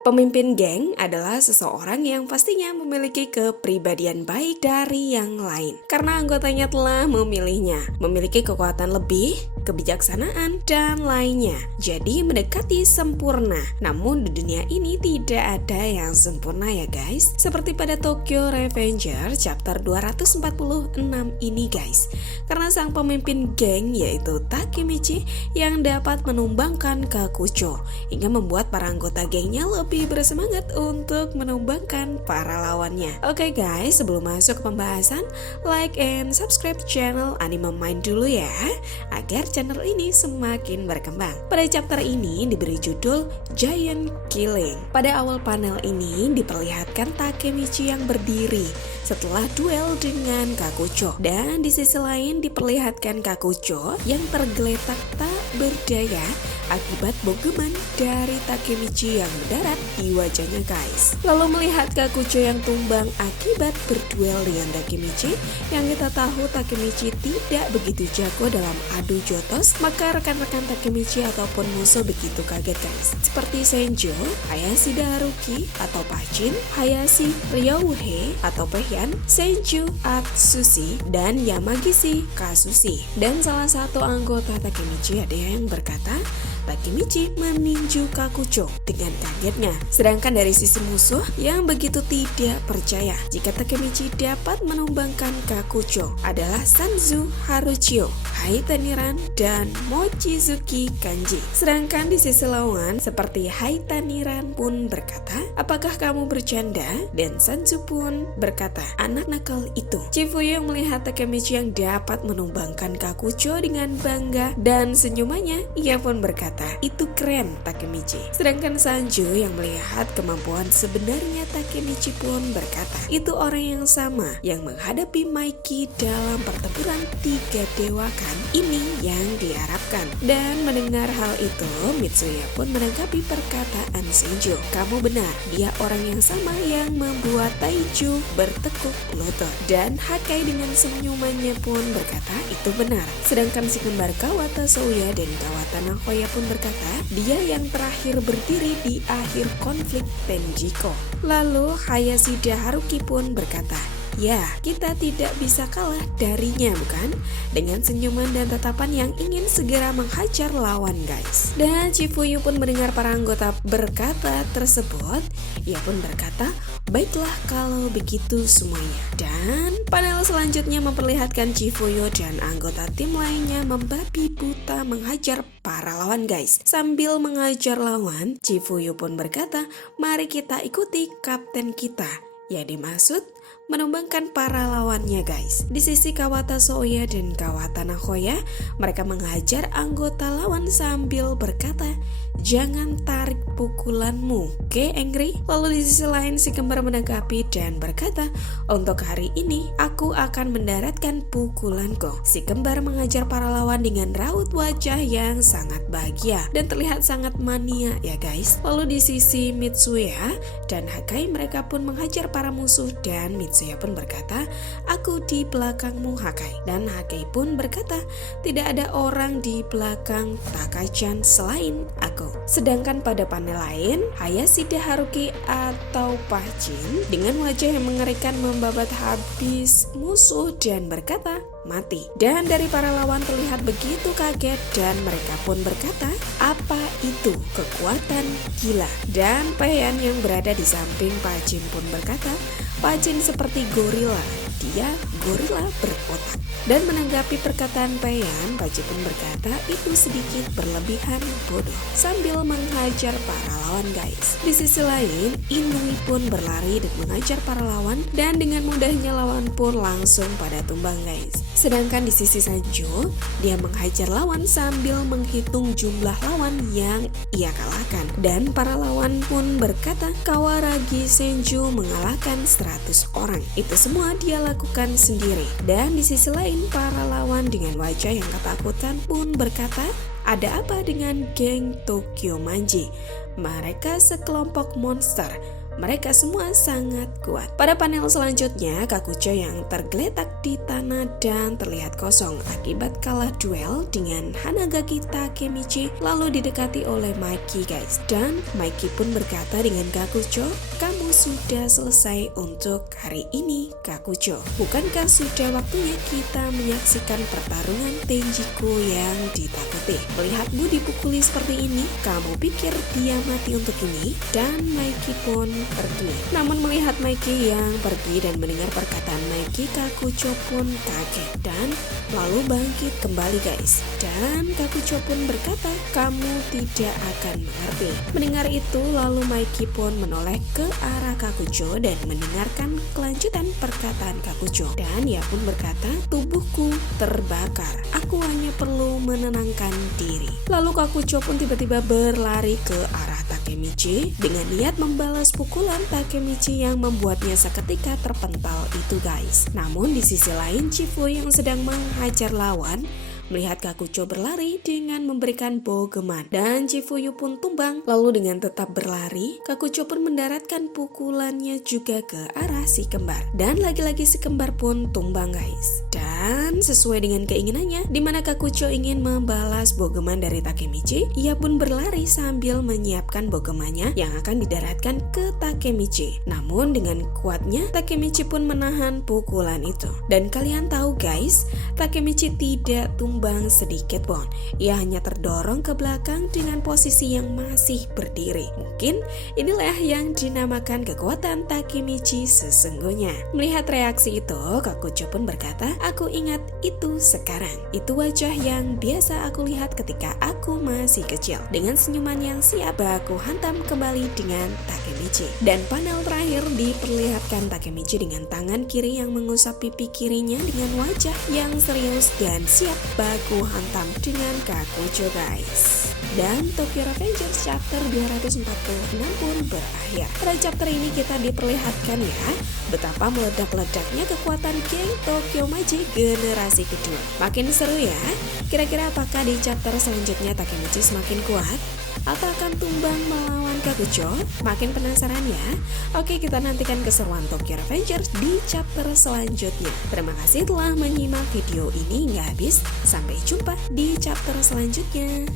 Pemimpin geng adalah seseorang yang pastinya memiliki kepribadian baik dari yang lain karena anggotanya telah memilihnya, memiliki kekuatan lebih, kebijaksanaan, dan lainnya. Jadi mendekati sempurna. Namun di dunia ini tidak ada yang sempurna ya guys. Seperti pada Tokyo Revenger chapter 246 ini guys. Karena sang pemimpin geng yaitu Takemichi yang dapat menumbangkan Kakucho hingga membuat para anggota gengnya lebih bersemangat untuk menumbangkan para lawannya. Oke guys, sebelum masuk ke pembahasan, like and subscribe channel Anime Mind dulu ya, agar channel ini semakin berkembang. Pada chapter ini diberi judul Giant Killing. Pada awal panel ini diperlihatkan Takemichi yang berdiri setelah duel dengan Kakucho, dan di sisi lain diperlihatkan Kakucho yang tergeletak tak berdaya akibat bogeman dari Takemichi yang mendarat di wajahnya guys. Lalu melihat Kakucho yang tumbang akibat berduel dengan Takemichi, yang kita tahu Takemichi tidak begitu jago dalam adu jotos, maka rekan-rekan Takemichi ataupun musuh begitu kaget guys. Seperti Senjo, Hayashida Haruki atau Pachin, Hayashi Ryouhei atau Peihan, Senju Atsushi, dan Yamagishi Kasushi. Dan salah satu anggota Takemichi ada yang berkata, Takemichi meninju Kakucho dengan kagetnya. Sedangkan dari sisi musuh yang begitu tidak percaya jika Takemichi dapat menumbangkan Kakucho adalah Sanzu Haruchio, Haitaniran, dan Mochizuki Kanji. Sedangkan di sisi lawan seperti Haitaniran pun berkata, apakah kamu bercanda? Dan Sanzu pun berkata, anak nakal itu. Chifuyu yang melihat Takemichi yang dapat menumbangkan Kakucho dengan bangga dan senyumannya, ia pun berkata, itu keren Takemichi. Sedangkan Sanjo yang melihat kemampuan sebenarnya Takemichi pun berkata, itu orang yang sama yang menghadapi Maiki dalam pertempuran 3 dewa kan? Ini yang diharapkan. Dan mendengar hal itu, Mitsuya pun menanggapi perkataan Senjo. Kamu benar, dia orang yang sama yang membuat Taiju bertekuk lutut. Dan Hakai dengan senyumannya pun berkata, itu benar. Sedangkan si kembar Kawata Souya dan Kawata Nahoya pun berkata, dia yang terakhir berdiri di akhir konflik Tenjiko. Lalu Hayashida Haruki pun berkata, ya, kita tidak bisa kalah darinya bukan? Dengan senyuman dan tatapan yang ingin segera menghajar lawan guys. Dan Chifuyu pun mendengar para anggota berkata tersebut, ia pun berkata, baiklah kalau begitu semuanya. Dan panel selanjutnya memperlihatkan Chifuyu dan anggota tim lainnya membabi buta menghajar para lawan guys. Sambil menghajar lawan, Chifuyu pun berkata, mari kita ikuti kapten kita. Ya dimaksud menumbangkan para lawannya guys. Di sisi Kawata Souya dan Kawata Nahoya, mereka menghajar anggota lawan sambil berkata, jangan tarik pukulanmu, oke Angry? Lalu di sisi lain si kembar menanggapi dan berkata, untuk hari ini aku akan mendaratkan pukulanku. Si kembar mengajar para lawan dengan raut wajah yang sangat bahagia dan terlihat sangat mania ya guys. Lalu di sisi Mitsuya dan Hakai, mereka pun menghajar para musuh dan Mitsuya pun berkata, aku di belakangmu Hakai. Dan Hakai pun berkata, tidak ada orang di belakang Takachan selain aku. Sedangkan pada panel lain, Hayashida Haruki atau Pachin dengan wajah yang mengerikan membabat habis musuh dan berkata, mati. Dan dari para lawan terlihat begitu kaget dan mereka pun berkata, apa itu kekuatan gila? Dan Peihan yang berada di samping Pachin pun berkata, Pachin seperti gorila, dia gorila berotak. Dan menanggapi perkataan Peihan, Pachin pun berkata, itu sedikit berlebihan bodoh, sambil menghajar para lawan guys. Di sisi lain, Inui pun berlari dan mengajar para lawan, dan dengan mudahnya lawan pun langsung pada tumbang guys. Sedangkan di sisi Sanjo, dia menghajar lawan sambil menghitung jumlah lawan yang ia kalahkan. Dan para lawan pun berkata, Kawaragi Senju mengalahkan 100 orang. Itu semua dia lakukan sendiri. Dan di sisi lain, para lawan dengan wajah yang ketakutan pun berkata, ada apa dengan geng Tokyo Manji? Mereka sekelompok monster. mereka semua sangat kuat. Pada panel selanjutnya, Kakucho yang tergeletak di tanah dan terlihat kosong akibat kalah duel dengan Hanagaki Takemichi lalu didekati oleh Mikey guys. Dan Mikey pun berkata dengan Kakucho, "Kamu sudah selesai untuk hari ini, Kakucho. Bukankah sudah waktunya kita menyaksikan pertarungan Tenjiku yang ditakuti? Melihatmu dipukuli seperti ini, kamu pikir dia mati untuk ini?" Dan Mikey pun pergi. Namun melihat Mikey yang pergi dan mendengar perkataan Mikey, Kakucho pun kaget dan lalu bangkit kembali guys. Dan Kakucho pun berkata, "Kamu tidak akan mengerti." Mendengar itu lalu Mikey pun menoleh ke arah Kakucho dan mendengarkan kelanjutan perkataan Kakucho. Dan ia pun berkata, "Tubuhku terbakar. Aku hanya perlu menenangkan diri." Lalu Kakucho pun tiba-tiba berlari ke arah Takemichi dengan niat membalas pukulan Takemichi yang membuatnya seketika terpental itu guys. Namun di sisi lain Chifu yang sedang menghajar lawan melihat Kakucho berlari dengan memberikan bogeman dan Chifuyu pun tumbang. Lalu dengan tetap berlari, Kakucho pun mendaratkan pukulannya juga ke arah si kembar. Dan lagi-lagi si kembar pun tumbang guys. Dan sesuai dengan keinginannya, di mana Kakucho ingin membalas bogeman dari Takemichi, ia pun berlari sambil menyiapkan bogemannya yang akan didaratkan ke Takemichi. Namun dengan kuatnya, Takemichi pun menahan pukulan itu. Dan kalian tahu guys, Takemichi tidak tumbang sedikit pun. Ia hanya terdorong ke belakang dengan posisi yang masih berdiri. Mungkin inilah yang dinamakan kekuatan Takemichi sesungguhnya. Melihat reaksi itu, Kakucho pun berkata, "Aku ingat itu sekarang. Itu wajah yang biasa aku lihat ketika aku masih kecil." Dengan senyuman yang siap, aku hantam kembali dengan Takemichi. Dan panel terakhir diperlihatkan Takemichi dengan tangan kiri yang mengusap pipi kirinya dengan wajah yang serius dan siap baku hantam dengan Kakucho guys. Dan Tokyo Revengers chapter 246 pun berakhir. Pada chapter ini kita diperlihatkan ya betapa meledak-ledaknya kekuatan geng Tokyo Maji generasi kedua. Makin seru ya. Kira-kira apakah di chapter selanjutnya Takemichi semakin kuat atau akan tumbang melawan Kakucho? Makin penasaran ya? Oke, kita nantikan keseruan Tokyo Revengers di chapter selanjutnya. Terima kasih telah menyimak video ini hingga habis. Sampai jumpa di chapter selanjutnya.